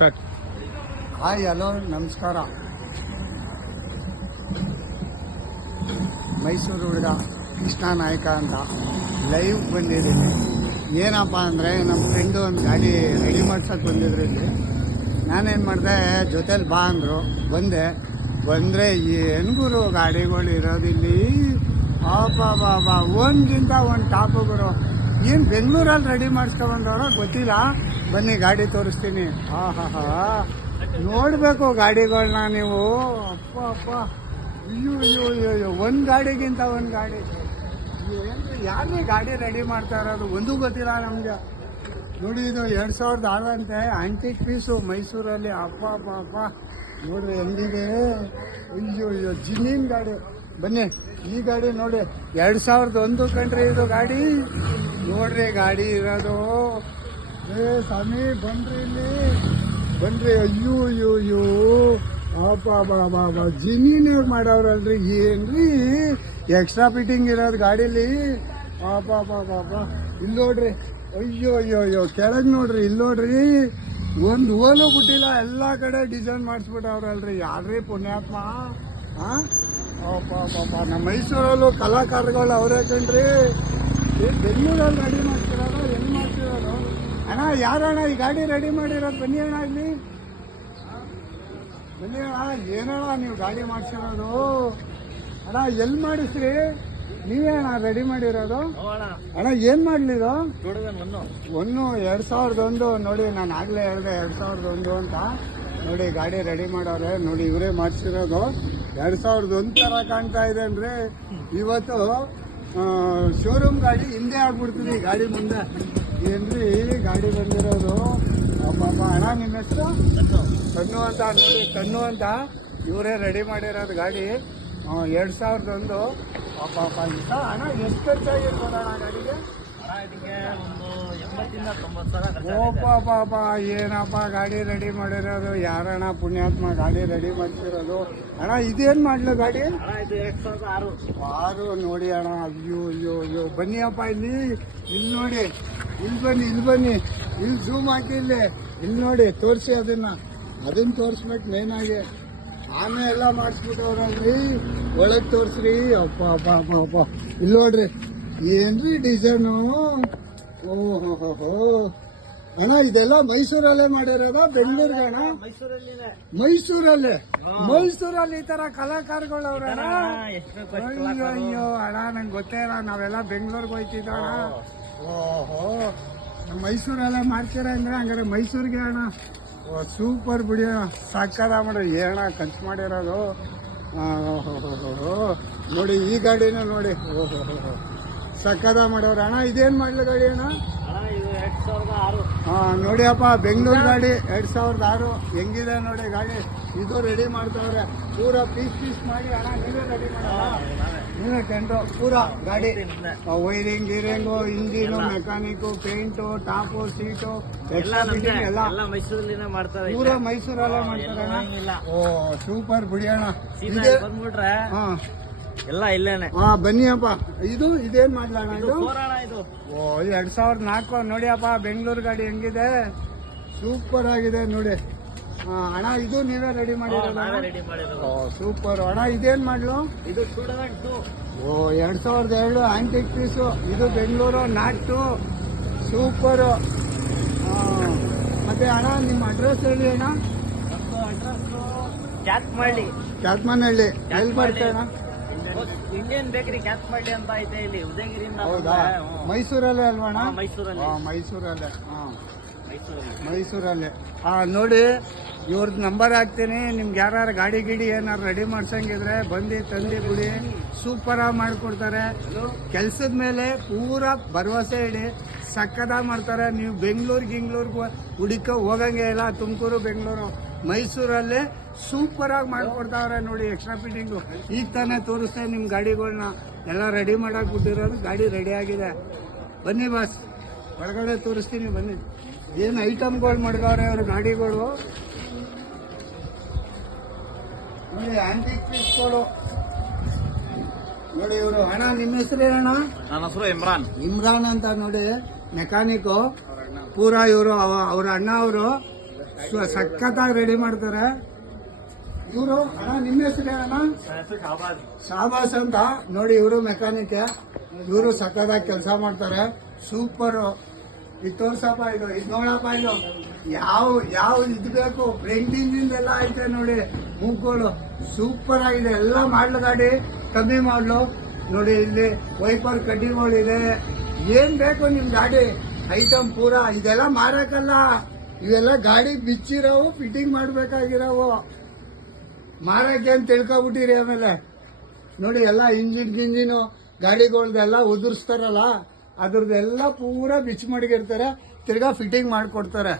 Start. Hi hello ನಮಸ್ಕಾರ. ಮೈಸೂರು ಹುಡುಗ ಕೃಷ್ಣ ನಾಯಕ ಅಂತ ಲೈವ್ ಬಂದಿದ್ದೀನಿ. ಏನಪ್ಪ ಅಂದರೆ ನಮ್ಮ ಫ್ರೆಂಡು ಒಂದು ಗಾಡಿ ರೆಡಿ ಮಾಡ್ಸೋಕೆ ಬಂದಿದ್ರು ಇಲ್ಲಿ. ನಾನೇನು ಮಾಡಿದೆ, ಜೊತೇಲಿ ಬಾ ಅಂದರು, ಬಂದರೆ ಹೆಣ್ಗುರು ಗಾಡಿಗಳು ಇರೋದಿಲ್ಲಿ ಬಾಬಾ ಒಂದ್ಗಿಂತ ಒಂದು ಟಾಪುಗಳು. ಏನು ಬೆಂಗಳೂರಲ್ಲಿ ರೆಡಿ ಮಾಡಿಸ್ಕೊಬಂದವ್ರ ಗೊತ್ತಿಲ್ಲ. ಬನ್ನಿ ಗಾಡಿ ತೋರಿಸ್ತೀನಿ. ಹಾ ನೋಡಬೇಕು ಗಾಡಿಗಳನ್ನ ನೀವು. ಅಪ್ಪ ಅಯ್ಯೋ ಒಂದು ಗಾಡಿಗಿಂತ ಒಂದು ಗಾಡಿ. ಏನು ಯಾರೇ ಗಾಡಿ ರೆಡಿ ಮಾಡ್ತಾ ಇರೋದು ಒಂದೂ ಗೊತ್ತಿಲ್ಲ ನಮಗೆ. ನೋಡಿ, ಇದು 2006 ಅಂತೆ, ಆಂಟಿಕ್ ಪೀಸು ಮೈಸೂರಲ್ಲಿ. ಅಪ್ಪ ನೋಡ್ರಿ ಹೆಂಗಿದೆ. ಅಯ್ಯೋ ಜಿನ್ನಿನ ಗಾಡಿ. ಬನ್ನಿ ಈ ಗಾಡಿ ನೋಡಿ, 2001 ಕಂಡ್ರಿ ಇದು ಗಾಡಿ. ನೋಡ್ರಿ ಗಾಡಿ ಇರೋದು. ಸ್ವಾಮಿ ಬನ್ರಿ ಅಯ್ಯೋ ಬಾಬಾ ಜಿನಿನಾಗ ಮಾಡವ್ರಲ್ರಿ. ಏನ್ರಿ ಎಕ್ಸ್ಟ್ರಾ ಫಿಟ್ಟಿಂಗ್ ಇರೋದು ಗಾಡೀಲಿ. ಬಾಬಾ ಇಲ್ಲಿ ನೋಡ್ರಿ. ಅಯ್ಯೋ ಕೆಳಗೆ ನೋಡ್ರಿ, ಇಲ್ಲಿ ನೋಡ್ರಿ, ಒಂದು ಓಲು ಬಿಟ್ಟಿಲ್ಲ. ಎಲ್ಲ ಕಡೆ ಡಿಸೈನ್ ಮಾಡಿಸ್ಬಿಟ್ಟವ್ರಲ್ರಿ. ಯಾರ್ರಿ ಪುಣ್ಯಾತ್ಮ. ನಮ್ಮ ಮೈಸೂರಲ್ಲೂ ಕಲಾಕಾರಗಳು ಅವರೇ ಕಣ್ರಿ. ಬೆಂಗಳೂರಲ್ಲಿ ರೆಡಿ ಮಾಡ್ತಿರೋದು, ಹೆಂಗ್ ಮಾಡ್ತಿರೋದು? ಅಣ್ಣ ಯಾರಣ್ಣ ಈ ಗಾಡಿ ರೆಡಿ ಮಾಡಿರೋದು? ಬನ್ನಿ ಅಣ್ಣ ಇಲ್ಲಿ, ಬನ್ನಿ ಅಣ್ಣ. ಏನಣ್ಣ ನೀವು ಗಾಡಿ ಮಾಡ್ಸಿರೋದು? ಅಣ್ಣ ಎಲ್ಲಿ ಮಾಡಿಸ್ರಿ? ನೀವೇ ಅಣ್ಣ ರೆಡಿ ಮಾಡಿರೋದು? ಅಣ್ಣ ಏನ್ ಮಾಡ್ಲಿದು? 2001 ನೋಡಿ, ನಾನು ಆಗ್ಲೇ ಹೇಳಿದೆ 2001 ಅಂತ. ನೋಡಿ ಗಾಡಿ ರೆಡಿ ಮಾಡವ್ರೆ. ನೋಡಿ ಇವರೇ ಮಾಡಿಸಿರೋದು. 2001 ತರ ಕಾಣ್ತಾ ಇದೆ ಅಂದ್ರೆ ಇವತ್ತು ಶೋರೂಮ್ ಗಾಡಿ ಹಿಂದೆ ಆಗ್ಬಿಡ್ತೀವಿ ಗಾಡಿ ಮುಂದೆ. ಏನ್ರಿ ಗಾಡಿ ಬಂದಿರೋದು? ಅಣ್ಣ ನಿಮ್ಮ ಹೆಸರು? ಕಣ್ಣು ಅಂತ. ನೋಡಿ ಕಣ್ಣು ಅಂತ ಇವರೇ ರೆಡಿ ಮಾಡಿರೋದು ಗಾಡಿ. 2001. ಅಣ್ಣ ಎಷ್ಟು ಖರ್ಚಾಗಿರ್ಬೋದಣ್ಣ ಗಾಡಿಗೆ? ಏನಪ್ಪ ಗಾಡಿ ರೆಡಿ ಮಾಡಿರೋದು? ಯಾರಣ್ಣ ಪುಣ್ಯಾತ್ಮ ಗಾಡಿ ರೆಡಿ ಮಾಡ್ತಿರೋದು? ಅಣ್ಣ ಇದೇನ್ ಮಾಡ್ಲು ಗಾಡಿ? 2006 ನೋಡಿ ಅಣ್ಣ. ಅಯ್ಯೋ ಬನ್ನಿ ಅಪ್ಪ ಇಲ್ಲಿ ನೋಡಿ, ಇಲ್ಲಿ ಬನ್ನಿ, ಇಲ್ಲಿ ಝೂಮ್ ಹಾಕಿ, ಇಲ್ಲಿ ನೋಡಿ, ತೋರಿಸಿ ಅದನ್ನ ತೋರಿಸ್ಬೇಕು ಮೇನ್ ಆಗಿ. ಆಮೆ ಎಲ್ಲ ಮಾಡಿಸ್ಬಿಟ್ಟವ್ರಲ್ರಿ, ಒಳಗೆ ತೋರಿಸ್ರಿ. ಅಪ್ಪ ಇಲ್ಲಿ ನೋಡ್ರಿ, ಏನ್ರಿ ಡಿಸೈನು? ಓಹೋ ಅಣ್ಣ, ಇದೆಲ್ಲ ಮೈಸೂರಲ್ಲೇ ಮಾಡಿರೋದ? ಬೆಂಗಳೂರಿಗೆ ಅಣ್ಣ? ಮೈಸೂರಲ್ಲಿ ಈ ತರ ಕಲಾಕಾರಗಳು ಅವ್ರಣ್ಣ. ಅಯ್ಯೋ ಅಣ್ಣ, ನಂಗೆ ಗೊತ್ತೇ ಇಲ್ಲ. ನಾವೆಲ್ಲ ಬೆಂಗಳೂರಿಗೆ ಹೋಯ್ತಿದ್ದೋಣ. ಓಹೋ, ಮೈಸೂರಲ್ಲೇ ಮಾಡ್ತೀರ ಅಂದ್ರೆ ಹಂಗಾರೆ ಮೈಸೂರಿಗೆ ಅಣ್ಣ. ಸೂಪರ್ ಬಿಡಿ, ಸಾಕದ ಮಾಡ್ರಿ. ಏನಣ್ಣ ಖರ್ಚು ಮಾಡಿರೋದು? ನೋಡಿ ಈ ಗಾಡಿನ ನೋಡಿ. ಓಹೋ ಸಕ್ಕದ ಮಾಡೋರು. ಅಣ್ಣ ಇದೇನ್ ಮಾಡ್ಲಿ ಗಾಡಿ ಅಣ್ಣ? ನೋಡಿ ಅಪ್ಪ, ಬೆಂಗಳೂರು ಗಾಡಿ 2006 ಹೆಂಗಿದೆ ನೋಡಿ ಗಾಡಿ. ಇದು ರೆಡಿ ಮಾಡ್ತವ್ರೆ ಪೂರಾ ಪೀಸ್ ಮಾಡಿ. ಅಣ್ಣ ನೀವೇ ರೆಡಿ ನೀವೇ ಟೆಂಟ್ರು ಪೂರಾ ಗಾಡಿ, ವೈರಿಂಗ್ ಗೀರಿಂಗು, engine, mechanic, paint, top, seat, extra fitting ಎಲ್ಲ ಪೂರಾ ಮೈಸೂರಲ್ಲೇ ಮಾಡ್ತಾರೆ. ಓ ಸೂಪರ್ ಬಿಡಿ ಅಣ್ಣ. ಎಲ್ಲ ಇಲ್ಲೇನೆ. ಬನ್ನಿ ಅಪ್ಪ. ಇದೇನ್ ಮಾಡ್ಲಣ್ಣ ಇದು? 2004 ನೋಡಿ ಅಪ್ಪ, ಬೆಂಗಳೂರು ಗಾಡಿ ಹೆಂಗಿದೆ, ಸೂಪರ್ ಆಗಿದೆ ನೋಡಿ. ಅಣ್ಣ ಇದು ನೀವೇ ರೆಡಿ ಮಾಡಿರೋದು? ಸೂಪರ್ ಅಣ್ಣ. ಇದೇನ್ ಮಾಡ್ಲು? ಇದು 2002. 2002 ಆಂಟಿಕ್ ಪೀಸು. ಇದು ಬೆಂಗಳೂರು ನಾಟು, ಸೂಪರು. ಮತ್ತೆ ಅಣ್ಣ ನಿಮ್ಮ ಅಡ್ರೆಸ್ ಹೇಳಿ ಅಣ್ಣ. ಕ್ಯಾತ್ಮನಹಳ್ಳಿ. ಎಲ್ಲಿ ಬರ್ತೇನೆ ಅಣ್ಣ? ಇಂಡಿಯನ್ ಬೇಕರಿ ಕ್ಯಾತ್ಮಳ್ಳಿ ಅಂತ ಐತೆ ಇಲ್ಲಿ ಉದಯಗಿರಿಯಿಂದ. ಹೌದಾ? ಮೈಸೂರಲ್ಲೇ ಅಲ್ವಣ್ಣ? ಮೈಸೂರಲ್ಲೇ. ಮೈಸೂರಲ್ಲೇ. ನೋಡಿ ಇವ್ರದ್ದು ನಂಬರ್ ಹಾಕ್ತೀನಿ. ನಿಮ್ಗೆ ಯಾರು ಗಾಡಿ ಏನಾರು ರೆಡಿ ಮಾಡ್ಸಂಗಿದ್ರೆ ಬಂದು ತಂದು ಬಿಡಿ, ಸೂಪರ್ ಆಗಿ ಮಾಡಿಕೊಡ್ತಾರೆ. ಕೆಲ್ಸದ ಮೇಲೆ ಪೂರಾ ಭರವಸೆ ಇಡಿ, ಸಕ್ಕದಾಗಿ ಮಾಡ್ತಾರೆ. ನೀವು ಬೆಂಗಳೂರಿಗೆ ಹೋಗಂಗೆ ಇಲ್ಲ. ತುಮಕೂರು, ಬೆಂಗಳೂರು, ಮೈಸೂರಲ್ಲೇ ಸೂಪರ್ ಆಗಿ ಮಾಡ್ಕೊಡ್ತಾವ್ರೆ ನೋಡಿ. ಎಕ್ಸ್ಟ್ರಾ ಫಿಟ್ಟಿಂಗು ಈಗ ತಾನೇ ತೋರಿಸ್ತೇನೆ ನಿಮ್ಮ ಗಾಡಿಗಳನ್ನ. ಎಲ್ಲ ರೆಡಿ ಮಾಡಕ್ ಬಿಟ್ಟಿರೋದು. ಗಾಡಿ ರೆಡಿ ಆಗಿದೆ. ಬನ್ನಿ ಬಾಸ್, ಒಳಗಡೆ ತೋರಿಸ್ತೀನಿ ಬನ್ನಿ. ಏನು ಐಟಮ್ಗಳು ಮಾಡ್ದವ್ರೆ ಅವರು ಗಾಡಿಗಳು ನೋಡಿ. ಆಂಟಿಕ್ ಪೀಸ್ಗಳು ನೋಡಿ ಇವರು. ಅಣ್ಣ ನಿಮ್ಮ ಹೆಸರು ಏನಣ್ಣ? ನನ್ನ ಹೆಸರು ಇಮ್ರಾನ್ ಅಂತ ನೋಡಿ. ಮೆಕ್ಯಾನಿಕ್ ಪೂರಾ ಇವರು. ಅವ್ರ ಅಣ್ಣ ಅವರು ಸಖತ್ತಾಗಿ ರೆಡಿ ಮಾಡ್ತಾರೆ ಇವರು. ಅಣ್ಣ ನಿಮ್ಮ ಹೆಸರು ಅಣ್ಣ? ಶಾಬಾಸ್ ಅಂತ ನೋಡಿ, ಇವರು ಮೆಕ್ಯಾನಿಕ್. ಇವರು ಸಖತ್ತಾಗಿ ಕೆಲಸ ಮಾಡ್ತಾರೆ. ಸೂಪರ್. ಇದು ತೋರ್ಸಪ್ಪ, ಇದು ನೋಡಪ್ಪ, ಇದು ಯಾವ ಇದು ಬೇಕು, ಫ್ರಂಟ್ ಇಂಜಿನ್ ಎಲ್ಲ ಐತೆ ನೋಡಿ. ಮೂಗ್ಗಳು ಸೂಪರ್ ಆಗಿದೆ. ಎಲ್ಲ ಮಾಡ್ಲು ಗಾಡಿ, ಕಮ್ಮಿ ಮಾಡ್ಲು ನೋಡಿ. ಇಲ್ಲಿ ವೈಪರ್ ಕಡ್ಡಿಗಳಿದೆ. ಏನ್ ಬೇಕು ನಿಮ್ ಗಾಡಿ ಐಟಮ್ ಪೂರ. ಇದೆಲ್ಲ ಮಾರಕ್ಕಲ್ಲ, ಇವೆಲ್ಲ ಗಾಡಿ ಬಿಚ್ಚಿರೋವು, ಫಿಟ್ಟಿಂಗ್ ಮಾಡ್ಬೇಕಾಗಿರೋವು. ಮಾರಕ್ಕೆ ಅಂತ ತಿಳ್ಕೊಬಿಟ್ಟಿರಿ. ಆಮೇಲೆ ನೋಡಿ, ಎಲ್ಲ ಇಂಜಿನು ಗಾಡಿಗಳ್ದೆಲ್ಲ ಉದುರಿಸ್ತಾರಲ್ಲ, ಅದ್ರದ್ದೆಲ್ಲ ಪೂರ ಬಿಚ್ಚಿ ಮಡಗಿರ್ತಾರೆ, ತಿರ್ಗಾ ಫಿಟ್ಟಿಂಗ್ ಮಾಡಿಕೊಡ್ತಾರೆ.